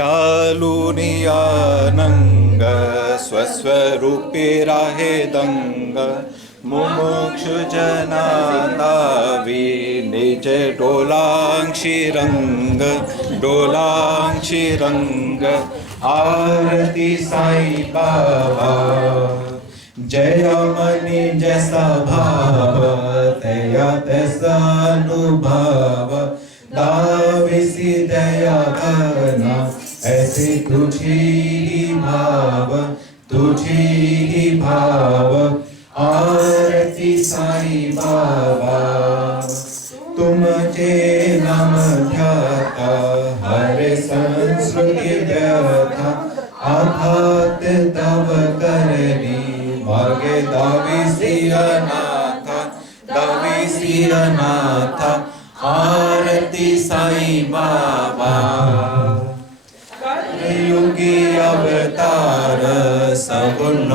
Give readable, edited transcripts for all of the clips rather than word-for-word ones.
जालुनियानंग स्वस्वरूपे राहे दंग मुमुक्षु जनादावी निज डोलांक्षी रंग आरती साई बाबा जय मनी जैसा भाव तया तैसा अनुभव दाविसी दया करना ऐसे तुझी ही भाव आरती साई बाबा तुमचे नाम ध्याता हरे संस्कृती व्यथा आघात तव करणी मार्गे दाविसी अनाथ आरती साई बाबा युगी अवतार सगुण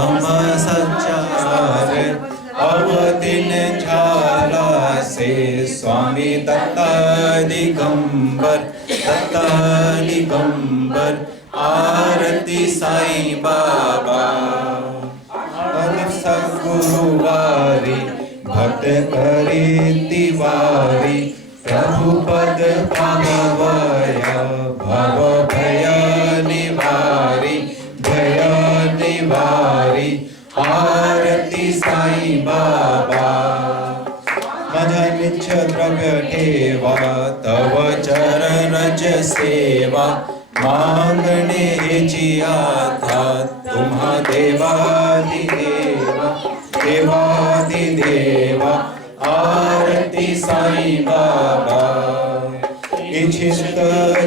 सच्चार अवतीन झाला से स्वामी दत्ता दिगंबर आरती साई बाबा सद्गुरुवारी भक्त करी तिवारी प्रभु पद पावया भव भय निवारी आरती साई बाबा माझा निच्छ द्रव्य ठेवा तव चरण रज सेवा मागणे जी आता तुम्हा देवादिदेवा आरती साई बाबा इच्छित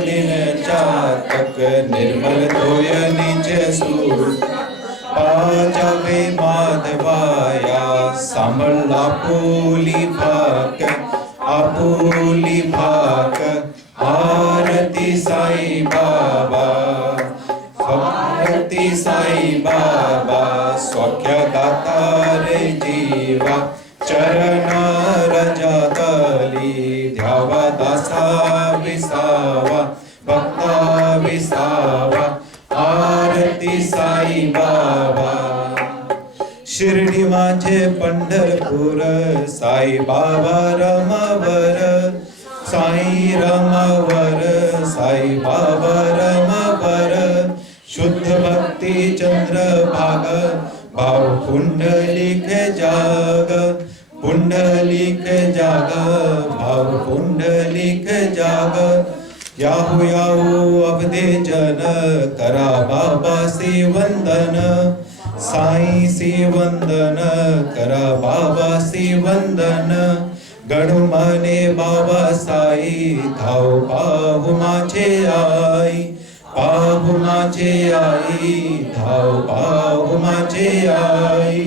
दिन जातक निर्मल दोय निज सूर पाजावे माधवाया सांभळ आपुली भाक आरती साई बाबा सौख्य दाता रे जीवा चरण रजतली ध्यावा दासा भक्ता विसावा आरती साई बाबा शिर्डी माझे पंढरपूर साई बाबा रमावर साई बाबा रमावर शुद्ध भक्ती चंद्र भाग भाव पुंडलिक जाग भाव पुंडलिक जाग याहू अवधे जन करा बाबा से वंदन साई से वंदन करा बाबा से वंदन गणु मने बाबा साई धाव पाहु माझे आई धाव पाहु माझे आई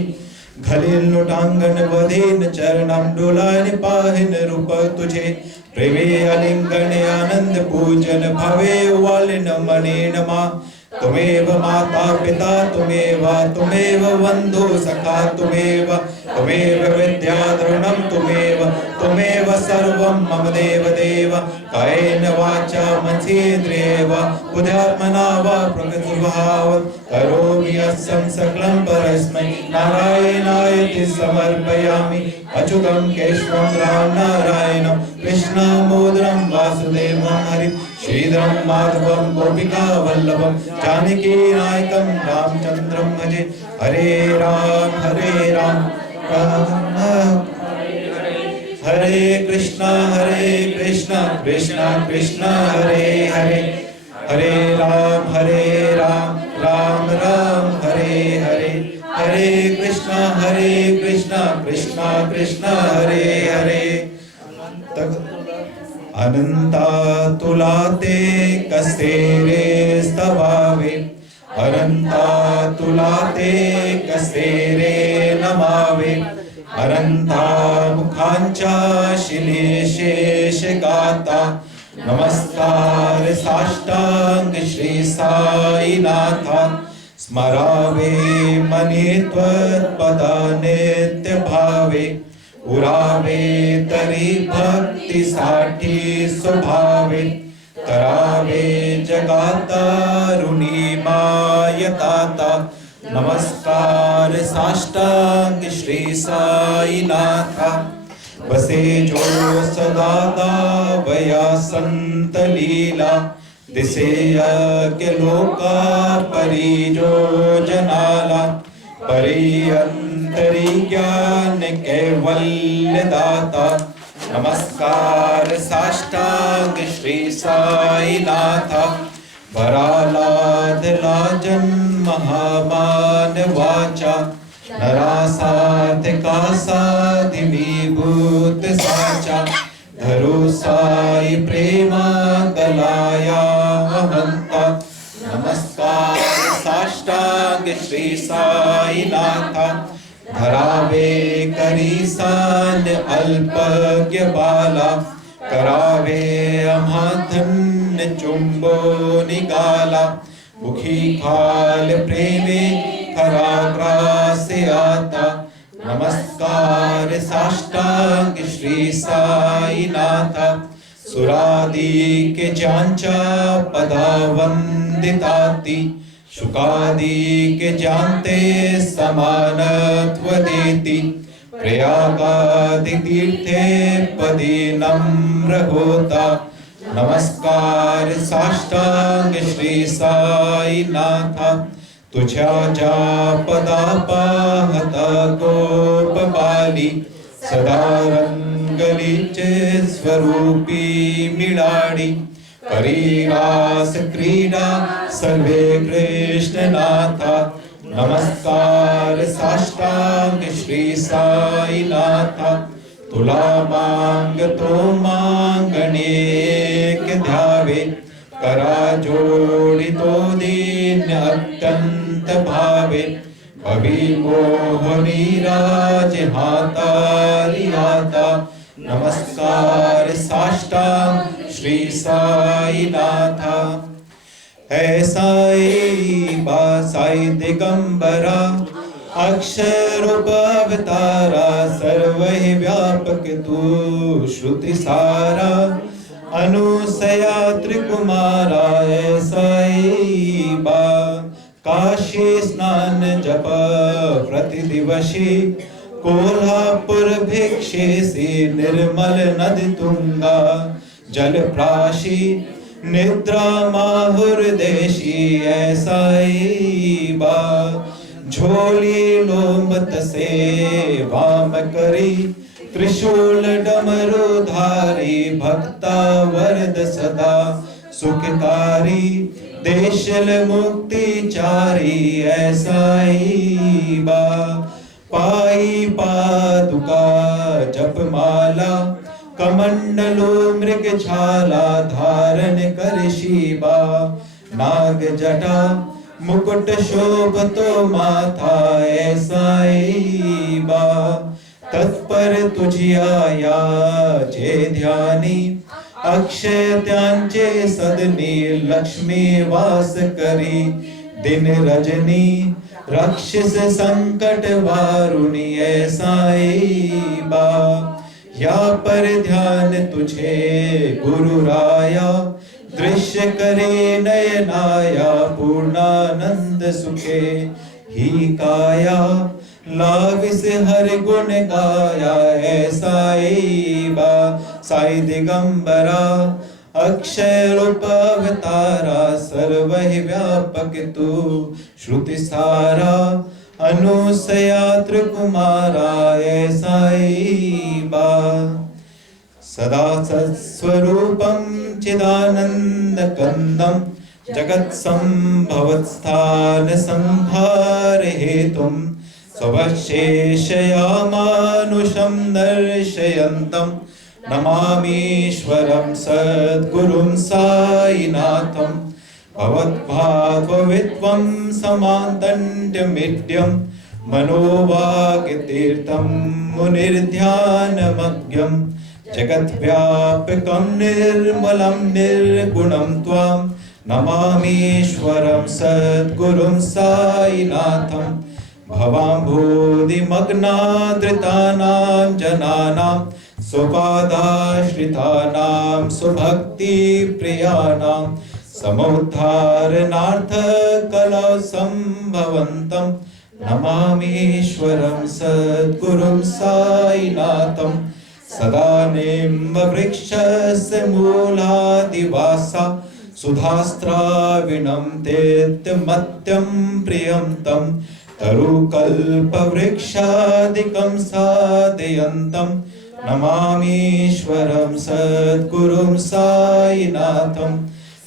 घालील लोटांगण वधीन चरणाम डोलाने पाहिन रूप तुझे प्रेमे आलिंगणे आनंद पूजन भावे वालिन मने नमा तुमेव माता पिता तुमेव बंधु सखा तुमेव विद्या द्रोणम तुमेव सर्वं मम देव कायेन वाचा मनसेन्द्रियेव बुद्ध्यात्मना वा प्रकृतिभाव करोमि यस्सं सकलं परस्मै नारायणायति समर्पयामि अच्युतं केशवं रामनारायणं कृष्णमोदरं वासुदेवं हरिं श्रीधरं माधवं गोपिका वल्लभं जानकी नायकं रामचन्द्रं भजे हरे राम हरे कृष्णा कृष्णा कृष्णा हरे हरे राम राम हरे हरे कृष्णा कृष्णा कृष्णा हरे हरे अनंता तुला ते कसे रे स्तवावे अनंता तुला ते कसे रे नमावे अनंता मुखांच्या शिले शेष गाता नमस्कार साष्टांग श्री साईनाथा स्मरावे मनी त्वत्पदा नित्य भावे उरावे तरी भक्तीसाठी स्वभावे करावे जगातारुणी मायताता नमस्कार साष्टांग श्री साईनाथा बसे जो सदा दावया संत लीला दिसे यज्ञ लोका परी जो जनाला परी अंतरी ज्ञान कैवल्य दाता नमस्कार साष्टांग श्री साईनाथा भरालाधला जन्म महामान वाचा नरासाधिका साधिभूत साचा धरो साई प्रेमा गलाया हंता नमस्कार साष्टांग श्री साईनाथा धरावे करीसान अल्पज्ञ बाला करावे अमाधन्य चुंबो निकाला मुखी खाल प्रेमे खराग्रास आता नमस्कार साष्टांग श्री साईनाथा सुरादी के चांचा पदा वंदिताति शुकादि के जानते समानत्व देति प्रयागादि तीर्थे पदे नम्र होता नमस्कार साष्टांग श्री साईनाथा तुझ्या जा पदा पाहता गोप बाली सदा रंगलीचे स्वरूपी मिळाडी करीरास क्रीडा सर्वे कृष्णनाथा नमस्कार साष्टांग श्री साईनाथा तुला मांगतो मागणेक ध्यावे करा जोडितो दीन अत्यंत भावे भवी मोहनी राज हातारी हाता नमस्कार साष्टांग श्री साईनाथा है साई बा साई दिगंबरा अक्षरूप अवतारा सर्व व्यापक तू श्रुति सारा अनुसया त्रिकुमारा साई बा काशी स्नान जप प्रतिदिवशी कोल्हापुर भिक्षे से निर्मल नदी तुंगा जल प्राशी निद्रा माहुर देशी ऐसाई बा झोली लोमत से वाम करी त्रिशूल डमरू धारी भक्ता वरद सदा सुखकारी देशल मुक्ति चारी ऐसाई बा पाई पादुका जपमाला कमंडलो मृग छाला धारण कर शिवा नाग जटा मुकुट शोभतो माथा ऐसाई बा तत्पर तुझिया जे ध्यानी अक्षय त्यांचे सदनी लक्ष्मी वास करी दिन रजनी राक्षस संकट वारुणी ऐसाई बा या पर ध्यान तुझे गुरु राया दृश्य करे नयनाया पूर्णानंद सुखे ही काया लाविस हर गुण गाया ऐसाई बा साई दिगंबरा अक्षय रूप अवतारा सर्व व्यापक तू श्रुति सारा अनुसया त्रिकुमारा ऐसाई बा सदा सत्स्वरूपं चिदानंद कंदम जगत् संभवस्थान संहार हेतुम स्वशेषया मानुषं दर्शयन्तं नमामीश्वरं सद्गुरुं साईनाथं भवद्भागवत्वं समान्तण्डमिड्यं मनोवाक्तीर्थं मुनिर्ध्यानमग्यं जगद्व्यापकं निर्मलं निर्गुणं त्वां नमामीश्वरं सद्गुरुं साईनाथं भवाम्भोधिमग्नादृतानां जनानां सुपादाश्रितानां सुभक्तिप्रियाणां समुद्धारणार्थ कलौ सम्भवन्तं नमामीश्वरं सद्गुरुं साईनाथं सदा निम्बवृक्षस्य मूलादिवासा सुधास्त्राविणं तेत्यमत्यं प्रियं तं तरुकल्पवृक्षादिकं साधयन्तं नमामीश्वरं सद्गुरुं साईनाथं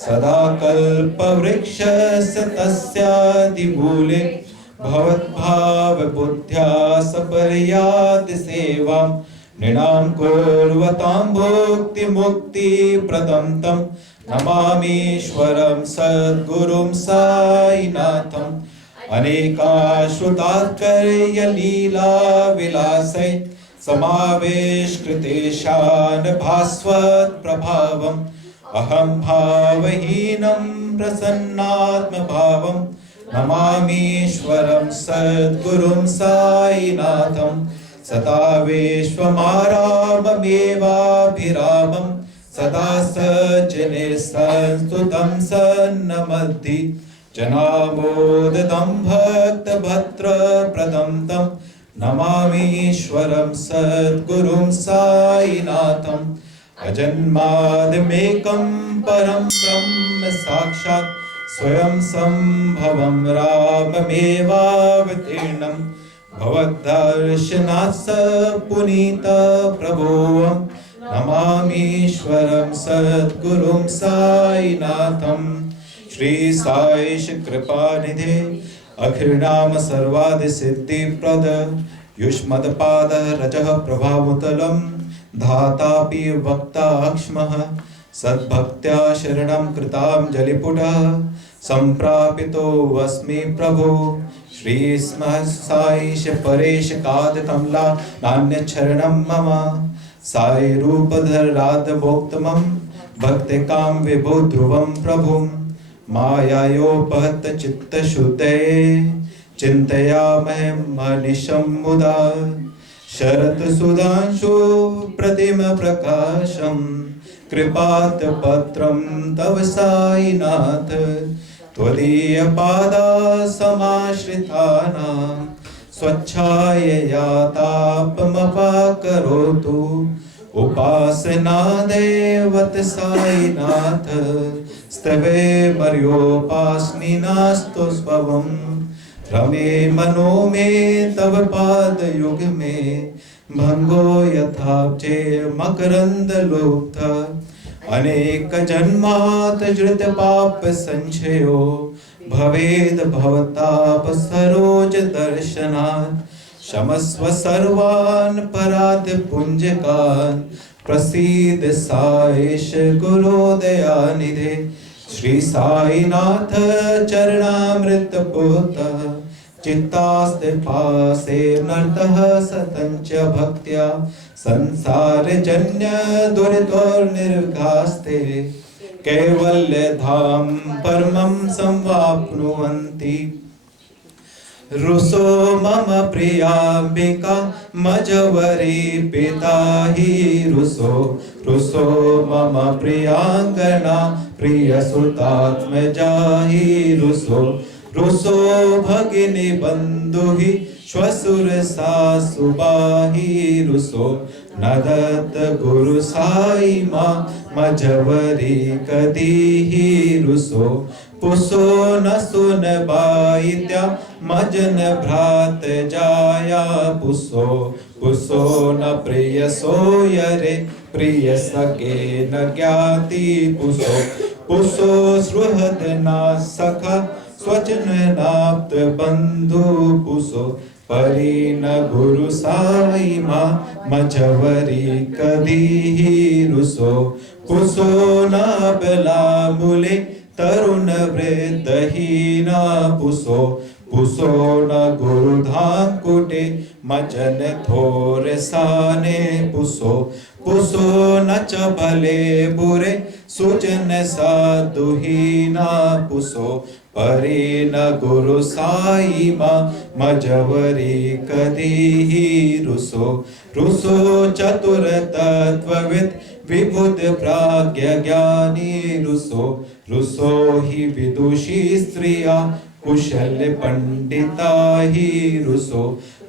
सदा कल्पवृक्षस्य तस्यादिमूले भवद्भावबुद्ध्या सपर्यादिसेवां नृणां कुर्वतां भुक्तिमुक्तिप्रदं तं नमामीश्वरं सद्गुरुं साईनाथं अनेकाश्रुतात्कर्यलीलाविलासै समावेशकृतेशान् भास्वत्प्रभावम् अहं भावहीनं प्रसन्नात्मभावं नमामीश्वरं सद्गुरुं साईनाथं सदा विश्वमाराममेवाभिरामं सदा सज्जनैर्संस्तुतं सन्नमद्धि जनामोदतं भक्तभद्रप्रदं तं नमामीश्वरं सद्गुरुं साईनाथम् अजन्माद्यमेकं परं ब्रह्म साक्षात् स्वयं सम्भवं राममेवावतीर्णं भवद्दर्शनात् स पुनीतप्रभुं नमामीश्वरं सद्गुरुं साईनाथं श्री साईश कृपानिधे अखिलनाम सर्वादिसिद्धिप्रद युष्मद्पाद रजः प्रभावतलं धातापि वक्ताक्ष्मः सद्भक्त्या शरणं कृताञ्जलिपुटः सम्प्रापितोऽस्मि प्रभो श्री साईश परेश कादकमला नान्यच्छरणं मम साई रूपधराद्भोक्तमं भक्तिकां विभो ध्रुवं प्रभुं मायायोपहत चित्तशुद्धये चिन्तयामहं मनिशं मुदा शरत सुधांशु प्रतिम प्रकाशम कृपात पत्रम तव साईनाथ त्वदीय पादा समाश्रितानां स्वच्छायया तापमपाकरोतु उपासना देवत साईनाथ स्तवे मर्योपास्मिनास्तु स्ववम् रमे मनो मे तव पादयुग में भंगो यथाब्जे मकरंदलोक्थ अनेक जन्मात् धृत पाप संचयो भवेद भवताप सरोज दर्शनात् क्षमस्व सर्वान् पराध पुंजकान् प्रसीद साईश गुरोदयानिधे श्री साईनाथ चरणामृत पोता चित्तास्ते पासे नर्तः सतंच भक्त्या संसार जन्य दुरितोर्निर्घास्ते कैवल्य धाम परमं संवाप्नुवन्ति रुसो मम प्रियाम्बिका मजवरी पिता हि रुसो मम प्रियांगना प्रियसुतात्मजा हि रुसो भगिनी बंधुहि श्वशुर सासुबाहि रुसो नदत गुरु साई मां मजवरी कदीहि रुसो पुसो न सुन बाईत्या मजन भ्रात जाया पुसो न प्रिय सोयरे प्रिय सके न ज्ञाति पुसो सुहृद ना सखा स्वचन नाप्त बंधु पुसो परी न गुरु साई मां मजवरी कदीहि रुसो पुसो न बला मुले तरुण वृद्धहीना पुसो पुसो न गुरुधाम कुटे मजन थोर साने पुसो पुसो न च भले बुरे सुजन साधुहीना पुसो परे न गुरु साई माँ मजवरी कदीही रुसो रुसो चतुर तत्वविद विबुध प्राज्ञ ज्ञानी रुसो रुसो ही विदुषी स्त्रिया कुशल पंडिता ही रुसो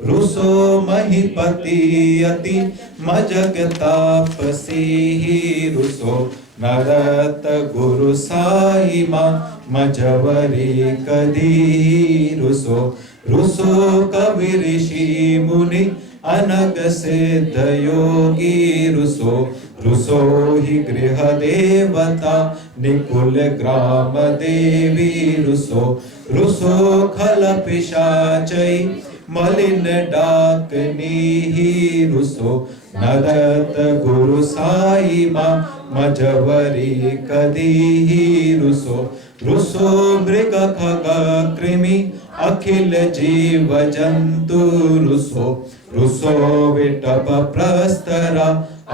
रुसो महीपति अति मजग तापसी ही रुसो नरत गुरु साई माँ मजवरी कदी रुसो रुसो कवि ऋषि मुनि अनग सिद्ध योगी रुसो रुसो ही गृह देवता निकुल ग्राम देवी रुसो रुसो खल पिशाचै मलिन डाकनी ही रुसो नरत गुरु साई माँ मजवरी कदी ही रुसो रुसो मृग खग कृमि अखिल जीव जंतु रुसो रुसो विटप प्रस्तरा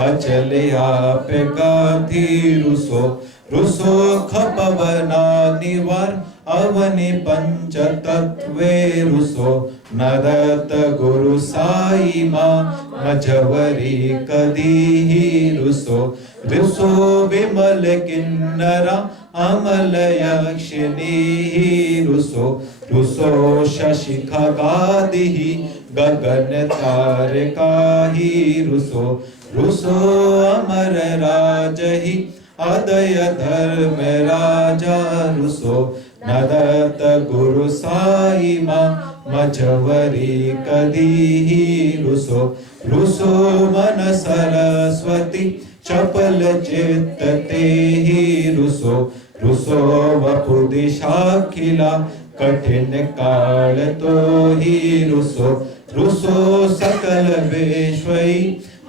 अचल आप गाथी रुसो रुसो खपवना निवार अवनि पंच तत्वे रुसो नरत गुरु साई माँ मजवरी कदी ही रुसो रुसो विमल किन्नरा अमल यक्षिणी रुसो रुसो शशि खगादि गगन तारका ही रुसो रुसो अमर राजहि अदय धर्म राजा रुसो नदत गुरु साई माँ मजवरी कदी ही रुसो रुसो मन सरस्वती चपल चित्त ते ही रुसो रुसो वपु दिशाखिला कठिन काल तो ही रुसो रुसो सकल विश्वै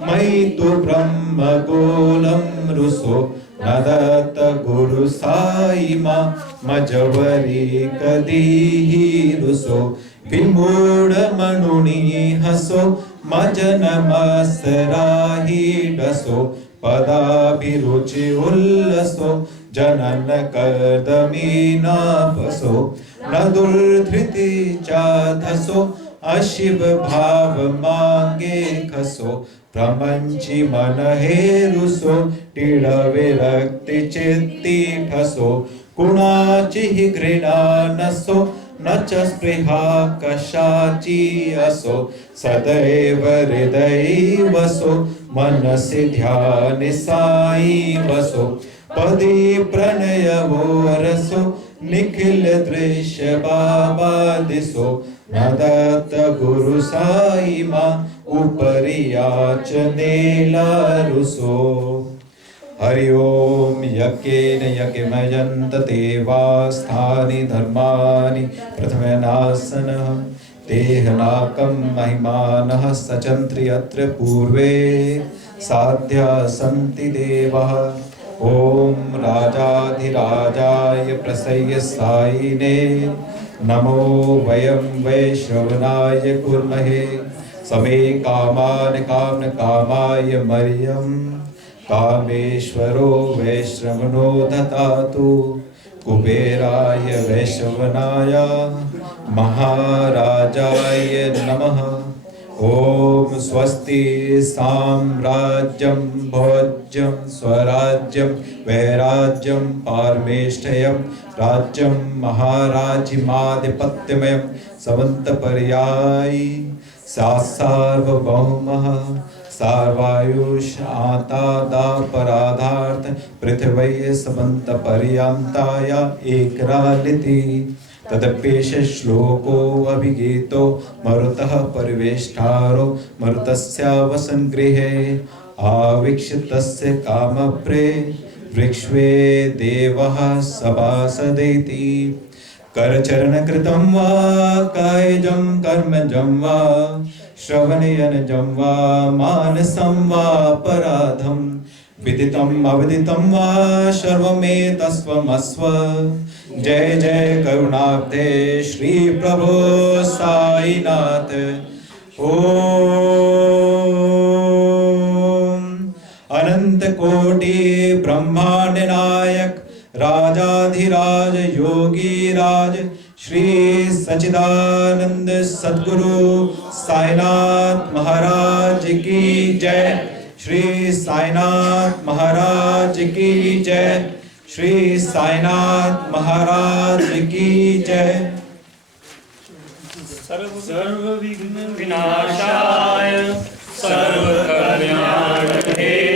मयि तु ब्रह्म गोलम रुसो नदत गुरु साई माँ मजवरी कदी ही रुसो विमूढ़ मनुनी हसो मजन मसराही डसो पदाभिरुचि उल्लसो जनन कर्दमीना पसो न दुर्धृति चाधसो अशिव भाव मांगे खसो प्रमंची मन हे रुसो टीड़ विरक्ति चित्ती ठसो कुणाची घृणा नसो न च स्पृहा कशाची असो सदैव हृदय वसो मनसि ध्यान साई वसो पदी प्रणय वो रसो निखिल दृश्य बाबा दिसो नदत गुरु साई माँ उपरियाच नेला रुसो हरि ओम यज्ञेन यज्ञमयन्त देवास्थानि धर्माणि प्रथमनासनः देहनाकं महिमानः सचन्त्रि अत्र पूर्वे साध्या सन्ति देवः ओम राजाधिराजाय प्रसय्य साईने नमो वयं वैश्रवणाय कुर्महे समे कामान कामन कामाय मर्यं कामेश्वरो वैश्रवणो ददातु कुबेराय वैश्रवणाय महाराजाय नमः ओम स्वस्ति साम्राज्यं भोज्यं स्वराज्यं वैराज्यं पारमेष्ठयं राज्यं महाराजिमाधिपत्यमयं समन्तपर्यायी सार्वभौमः सार्वायुष आतादापराधार्थ पृथिवी समन्तपर्यन्ताया एकरालिति तदप्येष श्लोको अभिगीतो मरुतः परिवेष्टारो मरुतस्यावसन्गृहे आवीक्षितस्य कामप्रे वृक्ष्वे देवः सभासदेति करचरणकृतं वा कायजं कर्मजं वा श्रवणयनजं वा मानसं वा अपराधं विदितम् अविदितं वा सर्वमेतस्त्वमस्व जय जय करुणाब्धे श्री प्रभु साईनाथ। ओम अनंत कोटि ब्रह्मांड नायक राजाधिराज योगी राज श्री सच्चिदानंद सद्गुरु साईनाथ महाराज की जय। श्री साईनाथ महाराज की जय। श्री साईनाथ महाराज की जय। सर्व विघ्न विनाशाय सर्व कल्याण हेतु